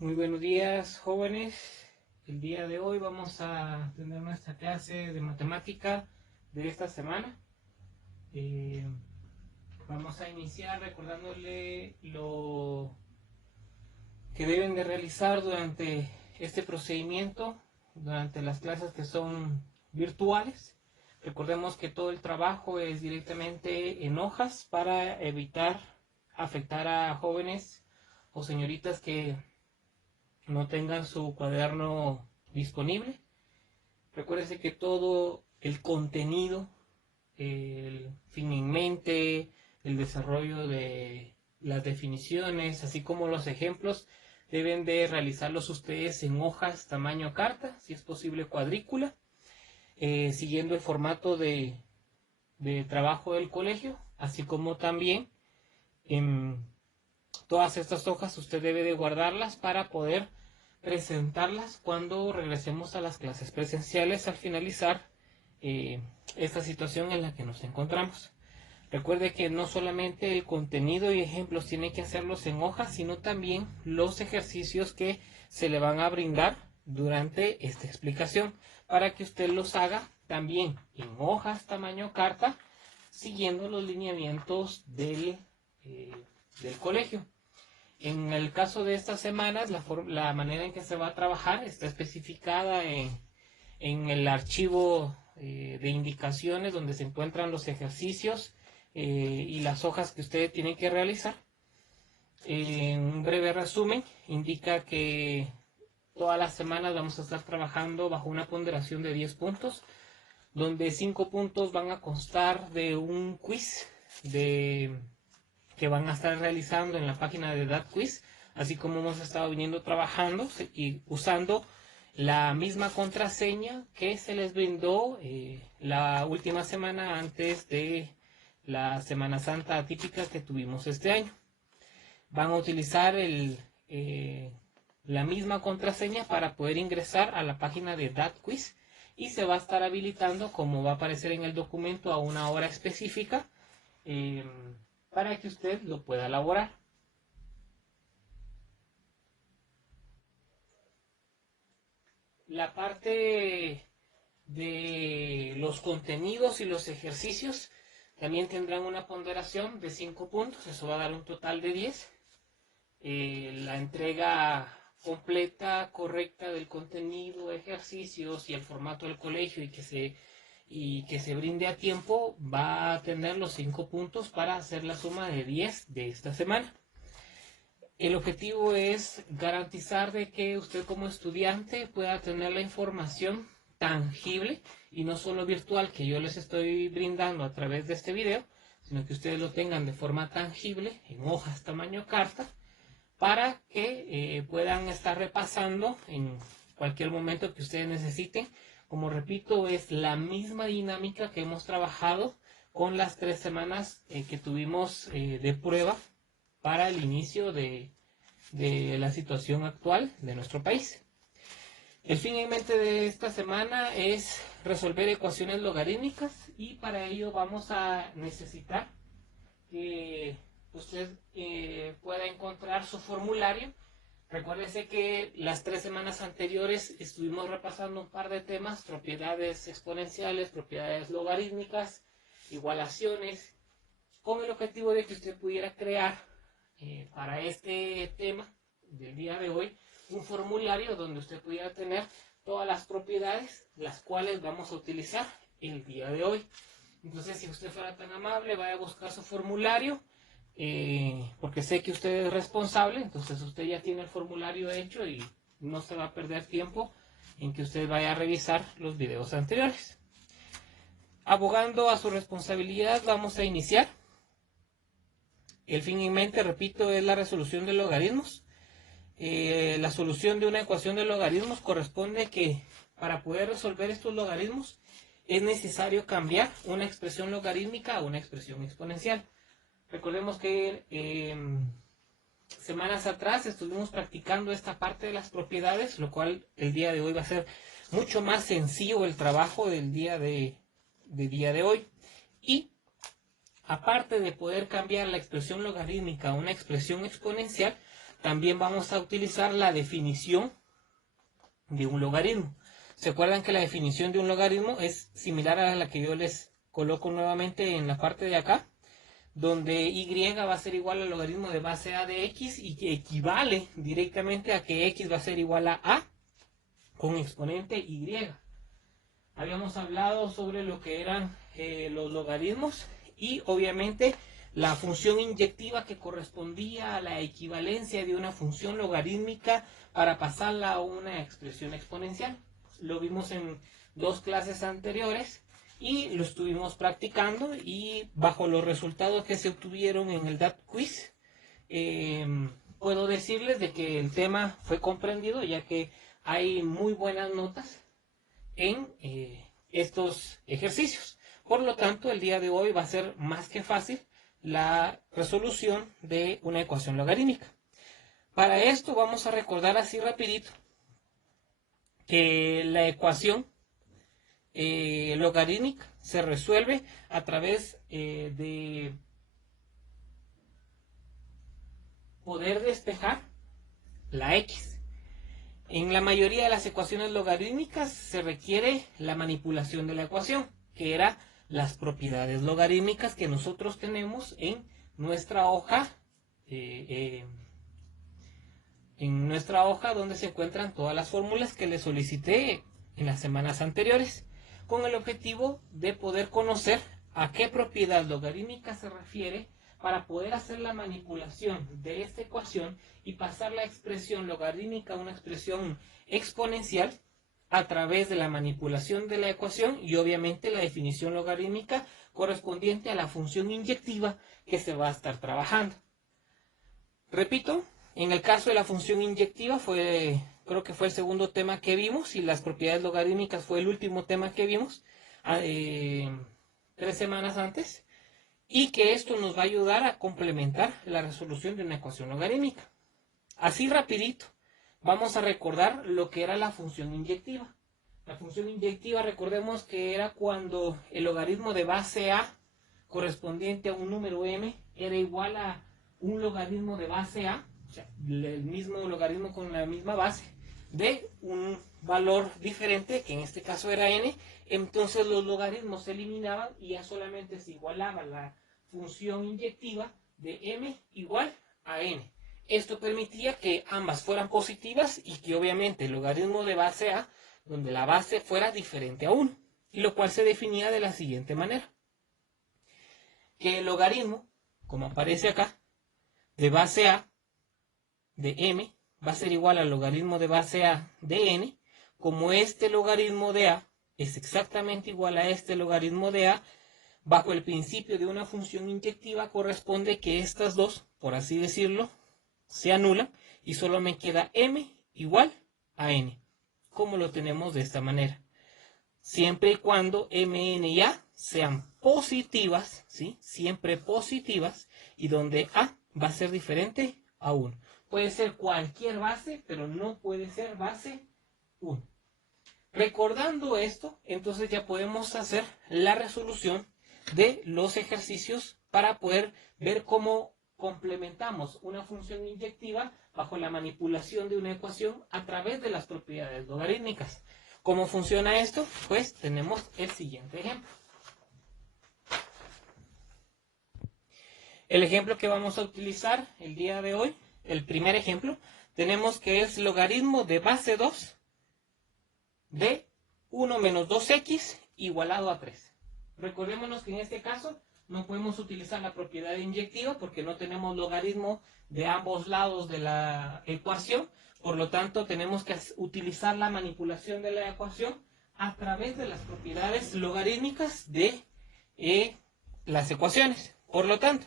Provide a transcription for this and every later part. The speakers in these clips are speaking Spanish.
Muy buenos días, jóvenes. El día de hoy vamos a tener nuestra clase de matemática de esta semana. Eh, Vamos a iniciar recordándole lo que deben de realizar durante este procedimiento, durante las clases que son virtuales. Recordemos que todo el trabajo es directamente en hojas para evitar afectar a jóvenes o señoritas que no tengan su cuaderno disponible. Recuérdense que todo el contenido, el fin en mente, el desarrollo de las definiciones, así como los ejemplos, deben de realizarlos ustedes en hojas tamaño carta, si es posible cuadrícula, siguiendo el formato de trabajo del colegio, así como también en todas estas hojas usted debe de guardarlas para poder presentarlas cuando regresemos a las clases presenciales al finalizar esta situación en la que nos encontramos. Recuerde que no solamente el contenido y ejemplos tiene que hacerlos en hojas, sino también los ejercicios que se le van a brindar durante esta explicación para que usted los haga también en hojas tamaño carta, siguiendo los lineamientos del colegio. En el caso de estas semanas, la manera en que se va a trabajar está especificada en el archivo de indicaciones donde se encuentran los ejercicios y las hojas que ustedes tienen que realizar. En un breve resumen, indica que todas las semanas vamos a estar trabajando bajo una ponderación de 10 puntos, donde 5 puntos van a constar de un quiz que van a estar realizando en la página de DatQuiz, así como hemos estado viniendo trabajando y usando la misma contraseña que se les brindó la última semana antes de la Semana Santa atípica que tuvimos este año. Van a utilizar la misma contraseña para poder ingresar a la página de DatQuiz y se va a estar habilitando, como va a aparecer en el documento, a una hora específica para que usted lo pueda elaborar. La parte de los contenidos y los ejercicios también tendrán una ponderación de 5 puntos, eso va a dar un total de 10. La entrega completa, correcta del contenido, ejercicios y el formato del colegio y que se brinde a tiempo va a tener los 5 puntos para hacer la suma de 10 de esta semana. El objetivo es garantizar de que usted como estudiante pueda tener la información tangible y no solo virtual que yo les estoy brindando a través de este video, sino que ustedes lo tengan de forma tangible en hojas tamaño carta para que puedan estar repasando en cualquier momento que ustedes necesiten. Como repito, es la misma dinámica que hemos trabajado con las 3 semanas que tuvimos de prueba para el inicio de la situación actual de nuestro país. El fin en mente de esta semana es resolver ecuaciones logarítmicas y para ello vamos a necesitar que usted pueda encontrar su formulario. Recuérdese que las 3 semanas anteriores estuvimos repasando un par de temas: propiedades exponenciales, propiedades logarítmicas, igualaciones, con el objetivo de que usted pudiera crear para este tema del día de hoy un formulario donde usted pudiera tener todas las propiedades las cuales vamos a utilizar el día de hoy. Entonces, si usted fuera tan amable, vaya a buscar su formulario, porque sé que usted es responsable, entonces usted ya tiene el formulario hecho y no se va a perder tiempo en que usted vaya a revisar los videos anteriores. Abogando a su responsabilidad, vamos a iniciar. El fin en mente, repito, es la resolución de logaritmos. La solución de una ecuación de logaritmos corresponde que para poder resolver estos logaritmos es necesario cambiar una expresión logarítmica a una expresión exponencial. Recordemos que semanas atrás estuvimos practicando esta parte de las propiedades, lo cual el día de hoy va a ser mucho más sencillo el trabajo del día de hoy. Y aparte de poder cambiar la expresión logarítmica a una expresión exponencial, también vamos a utilizar la definición de un logaritmo. ¿Se acuerdan que la definición de un logaritmo es similar a la que yo les coloco nuevamente en la parte de acá? Donde y va a ser igual al logaritmo de base a de x y que equivale directamente a que x va a ser igual a con exponente y. Habíamos hablado sobre lo que eran los logaritmos y obviamente la función inyectiva que correspondía a la equivalencia de una función logarítmica para pasarla a una expresión exponencial. Lo vimos en 2 clases anteriores y lo estuvimos practicando, y bajo los resultados que se obtuvieron en el DAT Quiz, puedo decirles de que el tema fue comprendido, ya que hay muy buenas notas en estos ejercicios. Por lo tanto, el día de hoy va a ser más que fácil la resolución de una ecuación logarítmica. Para esto vamos a recordar así rapidito que la ecuación logarítmica se resuelve a través de poder despejar la x. En la mayoría de las ecuaciones logarítmicas se requiere la manipulación de la ecuación, que era las propiedades logarítmicas que nosotros tenemos en nuestra hoja, donde se encuentran todas las fórmulas que les solicité en las semanas anteriores, con el objetivo de poder conocer a qué propiedad logarítmica se refiere para poder hacer la manipulación de esta ecuación y pasar la expresión logarítmica a una expresión exponencial a través de la manipulación de la ecuación y obviamente la definición logarítmica correspondiente a la función inyectiva que se va a estar trabajando. Repito, en el caso de la función inyectiva creo que fue el segundo tema que vimos, y las propiedades logarítmicas fue el último tema que vimos 3 semanas antes, y que esto nos va a ayudar a complementar la resolución de una ecuación logarítmica. Así rapidito, vamos a recordar lo que era la función inyectiva. La función inyectiva, recordemos que era cuando el logaritmo de base a correspondiente a un número m era igual a un logaritmo de base a, o sea, el mismo logaritmo con la misma base, de un valor diferente, que en este caso era n. Entonces los logaritmos se eliminaban y ya solamente se igualaba la función inyectiva de m igual a n. Esto permitía que ambas fueran positivas y que obviamente el logaritmo de base a, donde la base fuera diferente a 1, y lo cual se definía de la siguiente manera: que el logaritmo, como aparece acá, de base a de m va a ser igual al logaritmo de base a de n, como este logaritmo de a es exactamente igual a este logaritmo de a. Bajo el principio de una función inyectiva corresponde que estas dos, por así decirlo, se anulan y solo me queda m igual a n, como lo tenemos de esta manera. Siempre y cuando mn y a sean positivas, ¿sí? Siempre positivas, y donde a va a ser diferente a 1. Puede ser cualquier base, pero no puede ser base 1. Recordando esto, entonces ya podemos hacer la resolución de los ejercicios para poder ver cómo complementamos una función inyectiva bajo la manipulación de una ecuación a través de las propiedades logarítmicas. ¿Cómo funciona esto? Pues tenemos el siguiente ejemplo. El ejemplo que vamos a utilizar el día de hoy, el primer ejemplo, tenemos que es logaritmo de base 2 de 1 menos 2x igualado a 3. Recordémonos que en este caso no podemos utilizar la propiedad inyectiva porque no tenemos logaritmo de ambos lados de la ecuación. Por lo tanto, tenemos que utilizar la manipulación de la ecuación a través de las propiedades logarítmicas de las ecuaciones. Por lo tanto,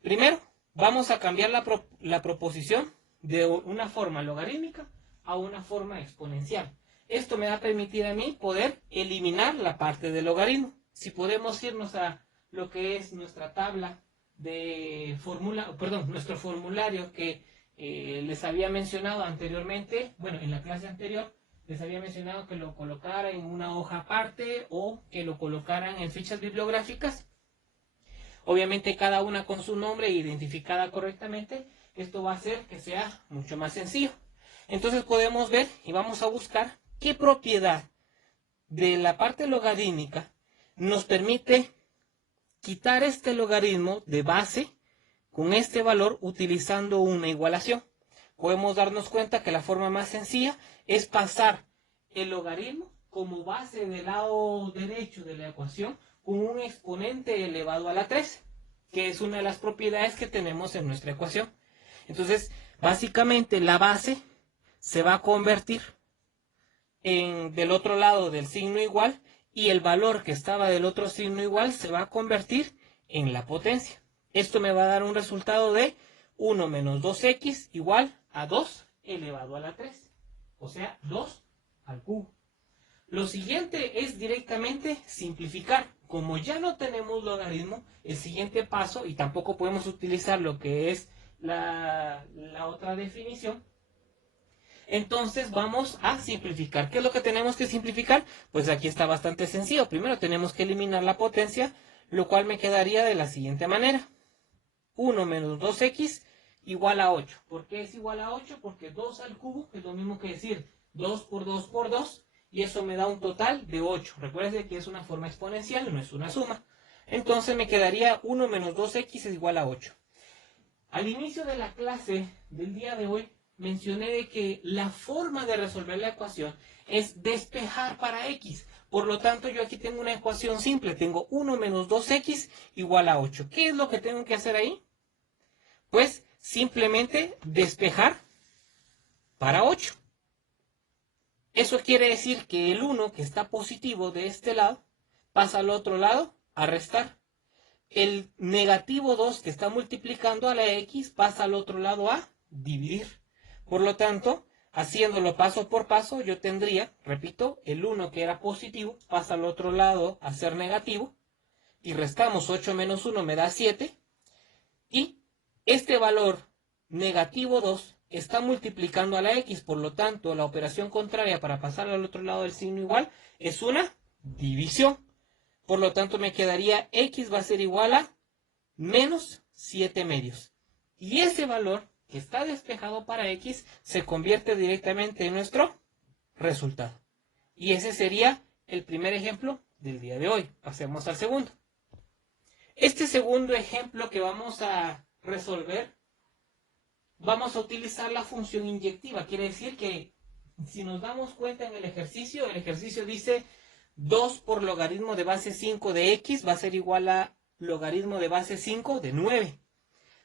primero vamos a cambiar la proposición de una forma logarítmica a una forma exponencial. Esto me va a permitir a mí poder eliminar la parte del logaritmo. Si podemos irnos a lo que es nuestra tabla de nuestro formulario que les había mencionado anteriormente, bueno, en la clase anterior les había mencionado que lo colocara en una hoja aparte o que lo colocaran en fichas bibliográficas, obviamente cada una con su nombre identificada correctamente. esto va a hacer que sea mucho más sencillo. Entonces podemos ver y vamos a buscar qué propiedad de la parte logarítmica nos permite quitar este logaritmo de base con este valor utilizando una igualación. Podemos darnos cuenta que la forma más sencilla es pasar el logaritmo como base del lado derecho de la ecuación con un exponente elevado a la 3, que es una de las propiedades que tenemos en nuestra ecuación. Entonces, básicamente la base se va a convertir del otro lado del signo igual, y el valor que estaba del otro signo igual se va a convertir en la potencia. Esto me va a dar un resultado de 1 menos 2x igual a 2 elevado a la 3. O sea, 2 al cubo. Lo siguiente es directamente simplificar. Como ya no tenemos logaritmo, el siguiente paso, y tampoco podemos utilizar lo que es la otra definición, entonces vamos a simplificar. ¿Qué es lo que tenemos que simplificar? Pues aquí está bastante sencillo. Primero tenemos que eliminar la potencia, lo cual me quedaría de la siguiente manera. 1 menos 2x igual a 8. ¿Por qué es igual a 8? Porque 2 al cubo es lo mismo que decir 2 por 2 por 2, y eso me da un total de 8. Recuerden que es una forma exponencial, no es una suma. Entonces me quedaría 1 menos 2x es igual a 8. Al inicio de la clase del día de hoy mencioné de que la forma de resolver la ecuación es despejar para x. Por lo tanto, yo aquí tengo una ecuación simple. Tengo 1 menos 2x igual a 8. ¿Qué es lo que tengo que hacer ahí? Pues simplemente despejar para 8. Eso quiere decir que el 1 que está positivo de este lado pasa al otro lado a restar. El negativo 2 que está multiplicando a la x pasa al otro lado a dividir. Por lo tanto, haciéndolo paso por paso, yo tendría, repito, el 1 que era positivo pasa al otro lado a ser negativo, y restamos 8 menos 1 me da 7, y este valor negativo 2 está multiplicando a la x, por lo tanto, la operación contraria para pasar al otro lado del signo igual es una división. Por lo tanto, me quedaría x va a ser igual a menos 7 medios. Y ese valor que está despejado para x se convierte directamente en nuestro resultado. Y ese sería el primer ejemplo del día de hoy. Pasemos al segundo. Este segundo ejemplo que vamos a resolver, vamos a utilizar la función inyectiva. Quiere decir que si nos damos cuenta en el ejercicio dice 2 por logaritmo de base 5 de x va a ser igual a logaritmo de base 5 de 9.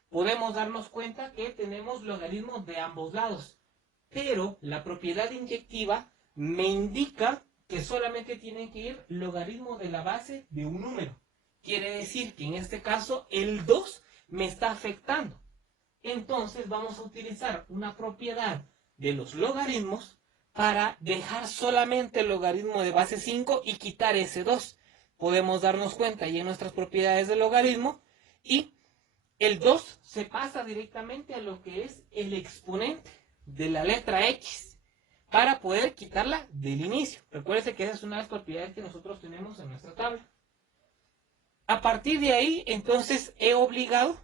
Podemos darnos cuenta que tenemos logaritmos de ambos lados, pero la propiedad inyectiva me indica que solamente tienen que ir logaritmo de la base de un número. Quiere decir que en este caso el 2 me está afectando. Entonces vamos a utilizar una propiedad de los logaritmos para dejar solamente el logaritmo de base 5 y quitar ese 2. Podemos darnos cuenta ya en nuestras propiedades de logaritmo, y el 2 se pasa directamente a lo que es el exponente de la letra x para poder quitarla del inicio. Recuérdense que esa es una de las propiedades que nosotros tenemos en nuestra tabla. A partir de ahí, entonces, he obligado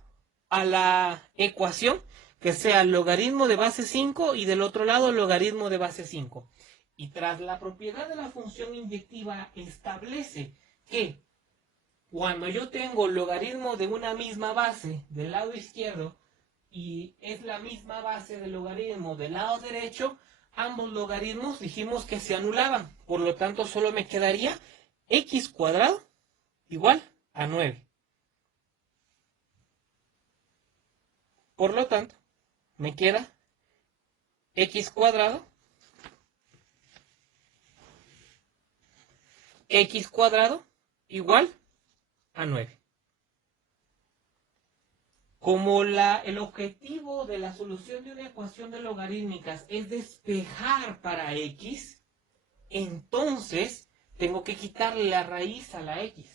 a la ecuación que sea logaritmo de base 5 y del otro lado logaritmo de base 5. Y tras la propiedad de la función inyectiva establece que cuando yo tengo logaritmo de una misma base del lado izquierdo y es la misma base del logaritmo del lado derecho, ambos logaritmos dijimos que se anulaban. Por lo tanto, solo me quedaría x cuadrado igual a 9. Por lo tanto, me queda x cuadrado igual a 9. Como el objetivo de la solución de una ecuación de logarítmicas es despejar para x, entonces tengo que quitarle la raíz a la x.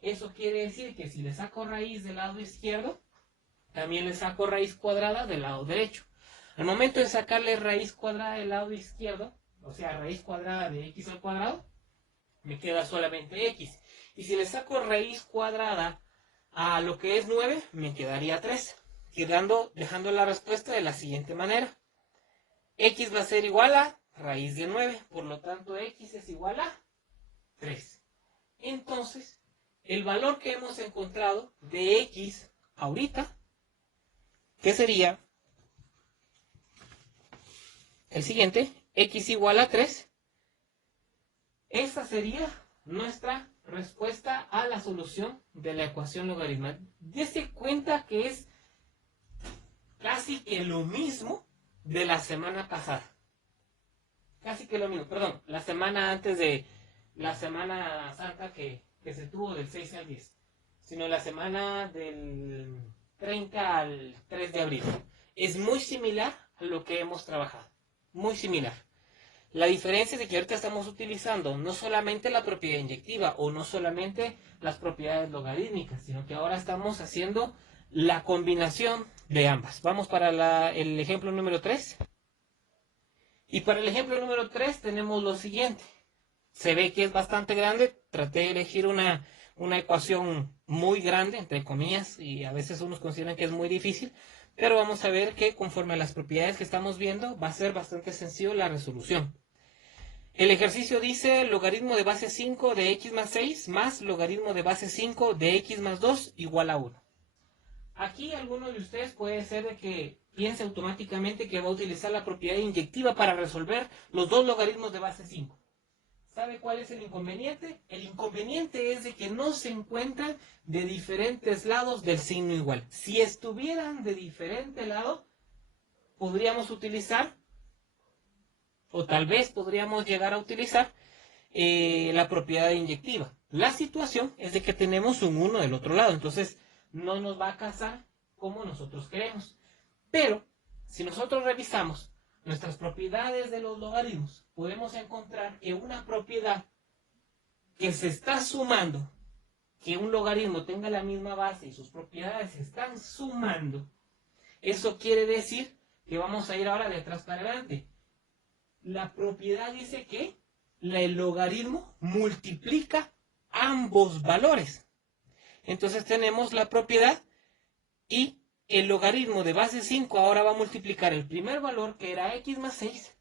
Eso quiere decir que si le saco raíz del lado izquierdo, también le saco raíz cuadrada del lado derecho. Al momento de sacarle raíz cuadrada del lado izquierdo, o sea, raíz cuadrada de x al cuadrado, me queda solamente x. Y si le saco raíz cuadrada a lo que es 9, me quedaría 3. dejando la respuesta de la siguiente manera. X va a ser igual a raíz de 9, por lo tanto X es igual a 3. Entonces, el valor que hemos encontrado de X ahorita, que sería el siguiente, X igual a 3, esta sería nuestra respuesta a la solución de la ecuación logarítmica. Dese cuenta que es casi que lo mismo de la semana pasada. Casi que lo mismo, perdón, la semana antes de la Semana Santa que se tuvo del 6 al 10, sino la semana del 30 al 3 de abril. Es muy similar a lo que hemos trabajado, muy similar. La diferencia es de que ahorita estamos utilizando no solamente la propiedad inyectiva o no solamente las propiedades logarítmicas, sino que ahora estamos haciendo la combinación de ambas. Vamos para el ejemplo número 3. Y para el ejemplo número 3 tenemos lo siguiente. Se ve que es bastante grande. Traté de elegir una ecuación muy grande, entre comillas, y a veces unos consideran que es muy difícil. Pero vamos a ver que conforme a las propiedades que estamos viendo, va a ser bastante sencillo la resolución. El ejercicio dice logaritmo de base 5 de x más 6 más logaritmo de base 5 de x más 2 igual a 1. Aquí alguno de ustedes puede ser de que piense automáticamente que va a utilizar la propiedad inyectiva para resolver los dos logaritmos de base 5. ¿Sabe cuál es el inconveniente? El inconveniente es de que no se encuentran de diferentes lados del signo igual. Si estuvieran de diferente lado, podríamos utilizar, o tal vez podríamos llegar a utilizar la propiedad inyectiva. La situación es de que tenemos un 1 del otro lado, entonces no nos va a casar como nosotros queremos. Pero si nosotros revisamos nuestras propiedades de los logaritmos, podemos encontrar que una propiedad que se está sumando, que un logaritmo tenga la misma base y sus propiedades se están sumando, eso quiere decir que vamos a ir ahora de atrás para adelante. La propiedad dice que el logaritmo multiplica ambos valores. Entonces tenemos la propiedad y el logaritmo de base 5 ahora va a multiplicar el primer valor, que era x más 6,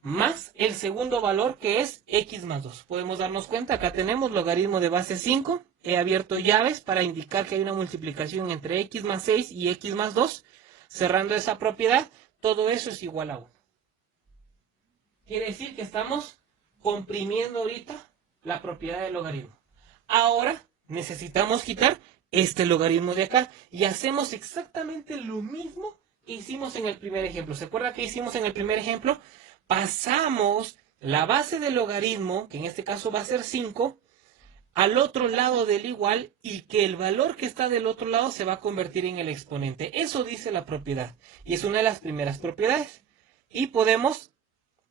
más el segundo valor, que es x más 2. Podemos darnos cuenta, acá tenemos logaritmo de base 5. He abierto llaves para indicar que hay una multiplicación entre x más 6 y x más 2. Cerrando esa propiedad, todo eso es igual a 1. Quiere decir que estamos comprimiendo ahorita la propiedad del logaritmo. Ahora necesitamos quitar este logaritmo de acá y hacemos exactamente lo mismo que hicimos en el primer ejemplo. ¿Se acuerda que hicimos en el primer ejemplo? Pasamos la base del logaritmo, que en este caso va a ser 5, al otro lado del igual y que el valor que está del otro lado se va a convertir en el exponente. Eso dice la propiedad y es una de las primeras propiedades. Y podemos,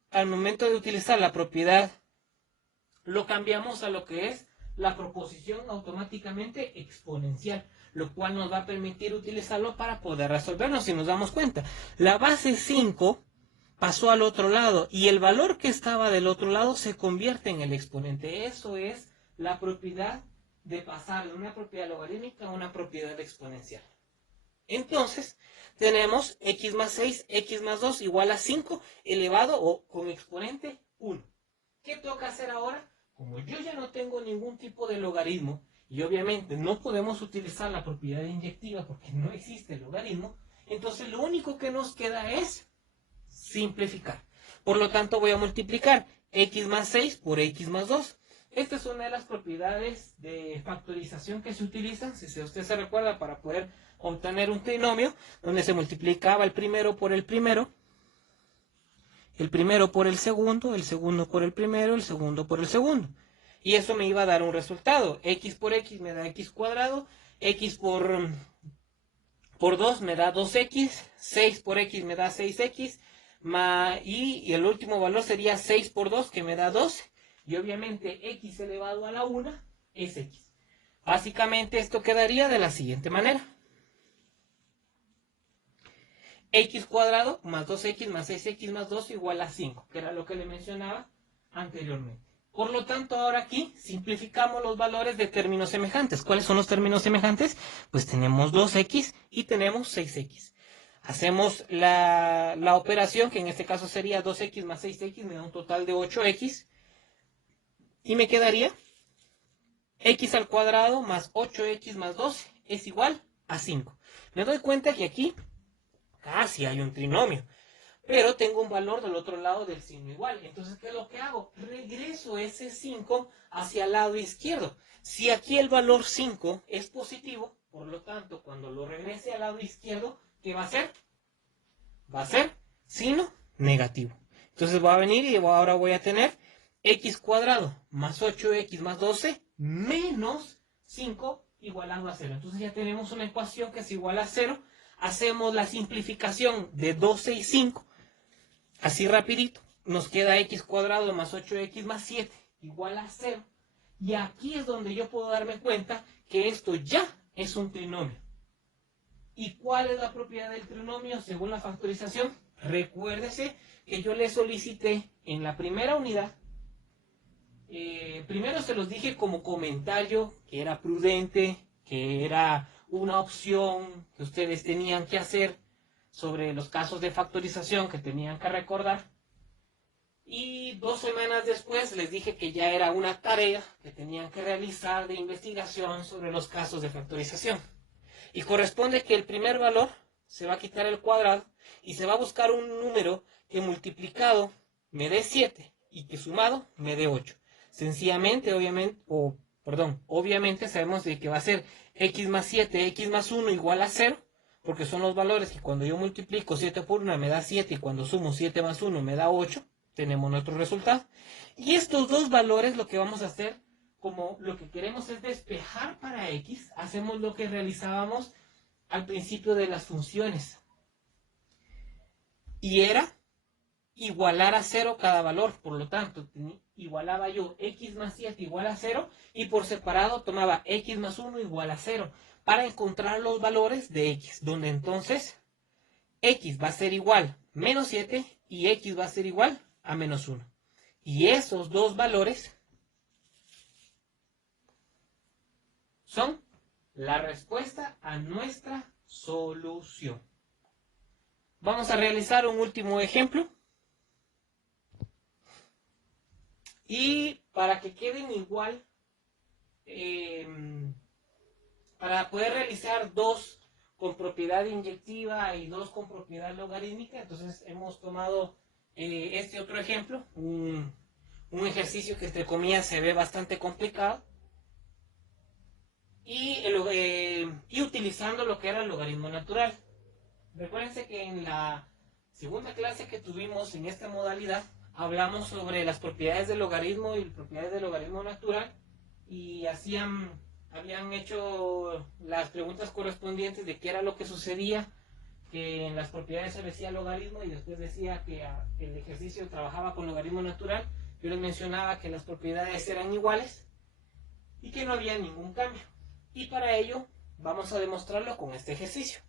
al momento de utilizar la propiedad, lo cambiamos a lo que es la proposición automáticamente exponencial, lo cual nos va a permitir utilizarlo para poder resolverlo. Si nos damos cuenta, la base 5 pasó al otro lado y el valor que estaba del otro lado se convierte en el exponente. Eso es la propiedad de pasar de una propiedad logarítmica a una propiedad exponencial. Entonces, tenemos x más 6, x más 2 igual a 5 elevado o con exponente 1. ¿Qué toca hacer ahora? Como yo ya no tengo ningún tipo de logaritmo y obviamente no podemos utilizar la propiedad inyectiva porque no existe el logaritmo, entonces lo único que nos queda es simplificar. Por lo tanto voy a multiplicar x más 6 por x más 2. Esta es una de las propiedades de factorización que se utilizan, si usted se recuerda, para poder obtener un trinomio, donde se multiplicaba el primero por el primero por el segundo por el primero, el segundo por el segundo. Y eso me iba a dar un resultado. X por x me da x cuadrado, x por 2 me da 2x, 6 por x me da 6x, y el último valor sería 6 por 2, que me da 12. Y obviamente x elevado a la 1 es x. Básicamente esto quedaría de la siguiente manera. X cuadrado más 2x más 6x más 2 igual a 5, que era lo que le mencionaba anteriormente. Por lo tanto, ahora aquí simplificamos los valores de términos semejantes. ¿Cuáles son los términos semejantes? Pues tenemos 2x y tenemos 6x. Hacemos la operación, que en este caso sería 2x más 6x, me da un total de 8x. Y me quedaría x al cuadrado más 8x más 12 es igual a 5. Me doy cuenta que aquí casi hay un trinomio, pero tengo un valor del otro lado del signo igual. Entonces, ¿qué es lo que hago? Regreso ese 5 hacia el lado izquierdo. Si aquí el valor 5 es positivo, por lo tanto, cuando lo regrese al lado izquierdo, ¿qué va a ser? Va a ser signo negativo. Entonces va a venir y ahora voy a tener x cuadrado más 8x más 12 menos 5 igualado a 0. Entonces ya tenemos una ecuación que es igual a 0. Hacemos la simplificación de 12 y 5. Así rapidito. Nos queda x cuadrado más 8x más 7 igual a 0. Y aquí es donde yo puedo darme cuenta que esto ya es un trinomio. ¿Y cuál es la propiedad del trinomio según la factorización? Recuérdese que yo le solicité en la primera unidad. Primero se los dije como comentario que era prudente, que era una opción que ustedes tenían que hacer sobre los casos de factorización que tenían que recordar. Y 2 semanas después les dije que ya era una tarea que tenían que realizar de investigación sobre los casos de factorización. Y corresponde que el primer valor se va a quitar el cuadrado y se va a buscar un número que multiplicado me dé 7 y que sumado me dé 8. Sencillamente, obviamente sabemos de que va a ser x más 7, x más 1 igual a 0, porque son los valores que cuando yo multiplico 7 por 1 me da 7 y cuando sumo 7 más 1 me da 8. Tenemos nuestro resultado. Y estos dos valores lo que vamos a hacer, como lo que queremos es despejar para x, hacemos lo que realizábamos al principio de las funciones. Y era igualar a 0 cada valor. Por lo tanto, igualaba yo x más 7 igual a 0 y por separado tomaba x más 1 igual a 0 para encontrar los valores de x, donde entonces x va a ser igual a menos 7 y x va a ser igual a menos 1. Y esos dos valores son la respuesta a nuestra solución. Vamos a realizar un último ejemplo. Y para que queden igual, para poder realizar dos con propiedad inyectiva y dos con propiedad logarítmica, entonces hemos tomado este otro ejemplo, un ejercicio que entre comillas se ve bastante complicado, y utilizando lo que era el logaritmo natural. Recuérdense que en la segunda clase que tuvimos en esta modalidad hablamos sobre las propiedades del logaritmo y las propiedades del logaritmo natural y habían hecho las preguntas correspondientes de qué era lo que sucedía, que en las propiedades se decía logaritmo y después decía que el ejercicio trabajaba con logaritmo natural. Yo les mencionaba que las propiedades eran iguales y que no había ningún cambio. Y para ello vamos a demostrarlo con este ejercicio.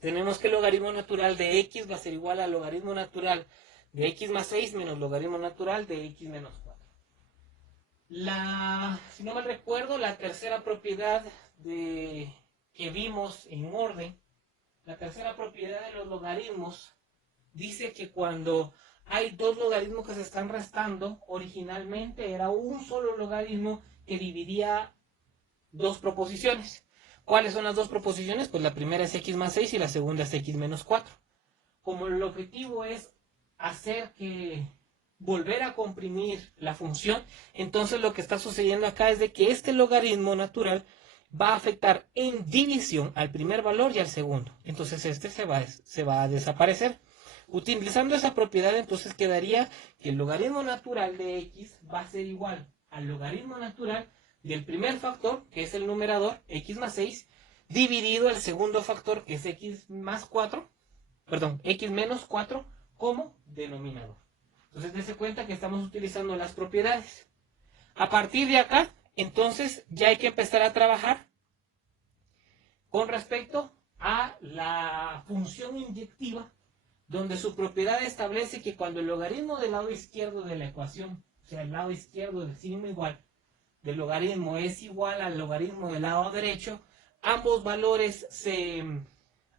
Tenemos que el logaritmo natural de x va a ser igual al logaritmo natural de x más 6 menos logaritmo natural de x menos 4. Si no mal recuerdo, la tercera propiedad que vimos en orden, la tercera propiedad de los logaritmos, dice que cuando hay dos logaritmos que se están restando, originalmente era un solo logaritmo que dividía dos proposiciones. ¿Cuáles son las dos proposiciones? Pues la primera es x más 6 y la segunda es x menos 4. Como el objetivo es volver a comprimir la función, entonces lo que está sucediendo acá es de que este logaritmo natural va a afectar en división al primer valor y al segundo. Entonces este se va a desaparecer. Utilizando esa propiedad, entonces quedaría que el logaritmo natural de x va a ser igual al logaritmo natural del primer factor, que es el numerador, x más 6, dividido el segundo factor, que es x menos 4, como denominador. Entonces, dése cuenta que estamos utilizando las propiedades. A partir de acá, entonces, ya hay que empezar a trabajar con respecto a la función inyectiva, donde su propiedad establece que cuando el logaritmo del lado izquierdo de la ecuación sea, el lado izquierdo del signo igual del logaritmo es igual al logaritmo del lado derecho, ambos valores se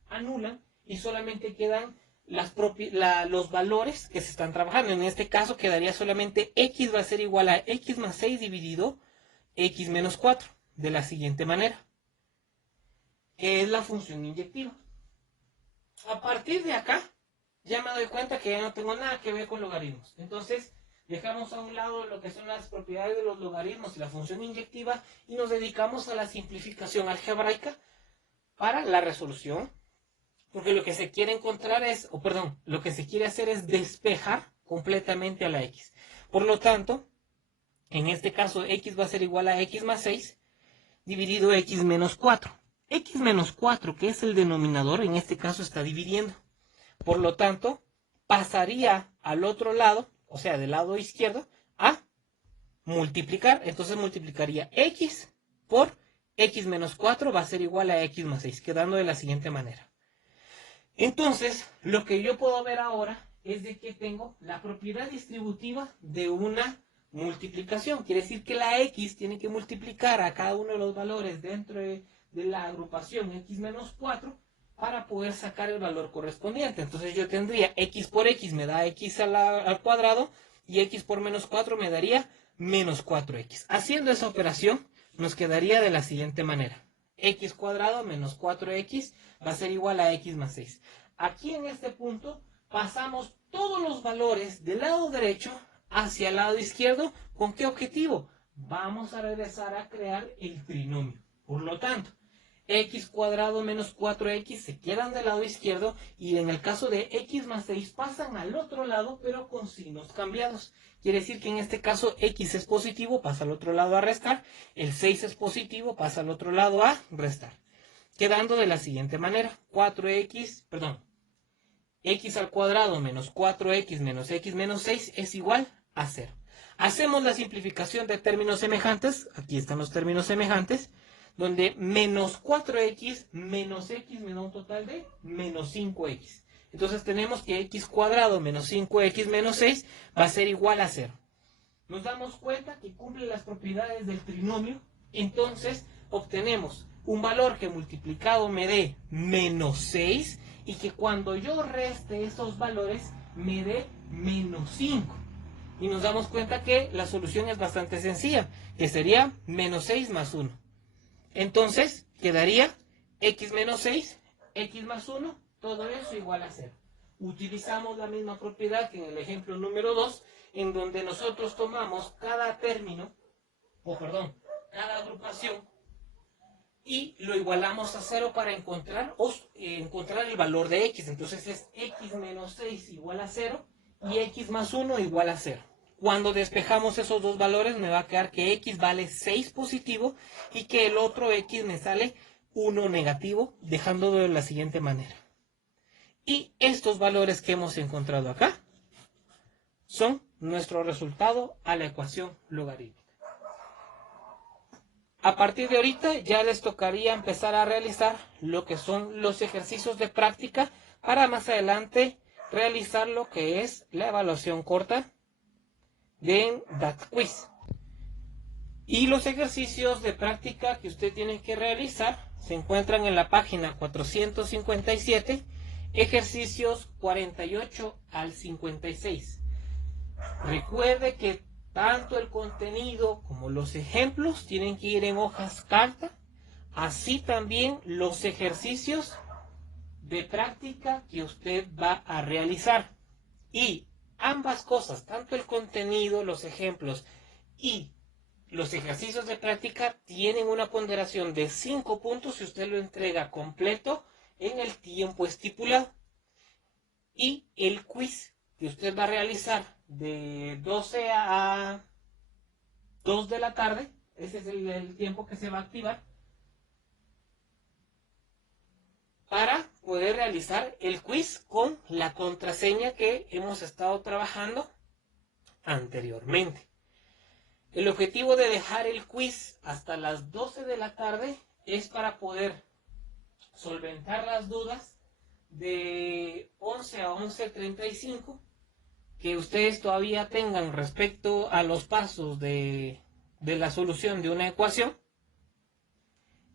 anulan y solamente quedan los valores que se están trabajando. En este caso quedaría solamente x va a ser igual a x más 6 dividido x menos 4, de la siguiente manera, que es la función inyectiva. A partir de acá, ya me doy cuenta que ya no tengo nada que ver con logaritmos. Entonces, dejamos a un lado lo que son las propiedades de los logaritmos y la función inyectiva y nos dedicamos a la simplificación algebraica para la resolución. Porque lo que se quiere encontrar es, lo que se quiere hacer es despejar completamente a la x. Por lo tanto, en este caso, x va a ser igual a x más 6 dividido x menos 4. X menos 4, que es el denominador, en este caso está dividiendo. Por lo tanto, pasaría al otro lado, o sea, del lado izquierdo, a multiplicar. Entonces multiplicaría x por x menos 4 va a ser igual a x más 6, quedando de la siguiente manera. Entonces, lo que yo puedo ver ahora es de que tengo la propiedad distributiva de una multiplicación. Quiere decir que la x tiene que multiplicar a cada uno de los valores dentro de la agrupación x menos 4 para poder sacar el valor correspondiente. Entonces yo tendría x por x me da x al cuadrado y x por menos 4 me daría menos 4x. Haciendo esa operación nos quedaría de la siguiente manera. X cuadrado menos 4x va a ser igual a x más 6. Aquí en este punto pasamos todos los valores del lado derecho hacia el lado izquierdo. ¿Con qué objetivo? Vamos a regresar a crear el trinomio. Por lo tanto, x cuadrado menos 4x se quedan del lado izquierdo y en el caso de x más 6 pasan al otro lado pero con signos cambiados. Quiere decir que en este caso x es positivo, pasa al otro lado a restar, el 6 es positivo, pasa al otro lado a restar. Quedando de la siguiente manera, x al cuadrado menos 4x menos x menos 6 es igual a 0. Hacemos la simplificación de términos semejantes, aquí están los términos semejantes, donde menos 4x menos x me da un total de menos 5x. Entonces tenemos que x cuadrado menos 5x menos 6 va a ser igual a 0. Nos damos cuenta que cumple las propiedades del trinomio, entonces obtenemos un valor que multiplicado me dé menos 6 y que cuando yo reste esos valores me dé menos 5. Y nos damos cuenta que la solución es bastante sencilla, que sería menos 6 más 1. Entonces quedaría x menos 6, x más 1, todo eso igual a 0. Utilizamos la misma propiedad que en el ejemplo número 2, en donde nosotros tomamos cada término, cada agrupación, y lo igualamos a 0 para encontrar el valor de x. Entonces es x menos 6 igual a 0 y x más 1 igual a 0. Cuando despejamos esos dos valores me va a quedar que x vale 6 positivo y que el otro x me sale 1 negativo, dejándolo de la siguiente manera. Y estos valores que hemos encontrado acá son nuestro resultado a la ecuación logarítmica. A partir de ahorita ya les tocaría empezar a realizar lo que son los ejercicios de práctica para más adelante realizar lo que es la evaluación corta de DAT-Quiz. Y los ejercicios de práctica que usted tiene que realizar se encuentran en la página 457, ejercicios 48 al 56. Recuerde que tanto el contenido como los ejemplos tienen que ir en hojas carta, así también los ejercicios de práctica que usted va a realizar. Y ambas cosas, tanto el contenido, los ejemplos y los ejercicios de práctica, tienen una ponderación de 5 puntos si usted lo entrega completo en el tiempo estipulado. Y el quiz que usted va a realizar de 12 a 2 de la tarde, ese es el tiempo que se va a activar para poder realizar el quiz con la contraseña que hemos estado trabajando anteriormente. El objetivo de dejar el quiz hasta las 12 de la tarde es para poder solventar las dudas de 11 a 11:35 que ustedes todavía tengan respecto a los pasos de la solución de una ecuación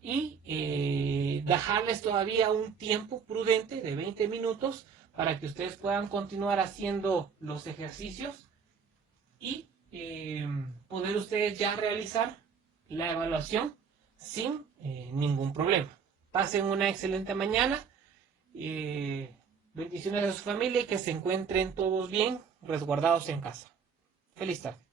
y dejarles todavía un tiempo prudente de 20 minutos para que ustedes puedan continuar haciendo los ejercicios y poder ustedes ya realizar la evaluación sin ningún problema. Pasen una excelente mañana. Bendiciones a su familia y que se encuentren todos bien, resguardados en casa. Feliz tarde.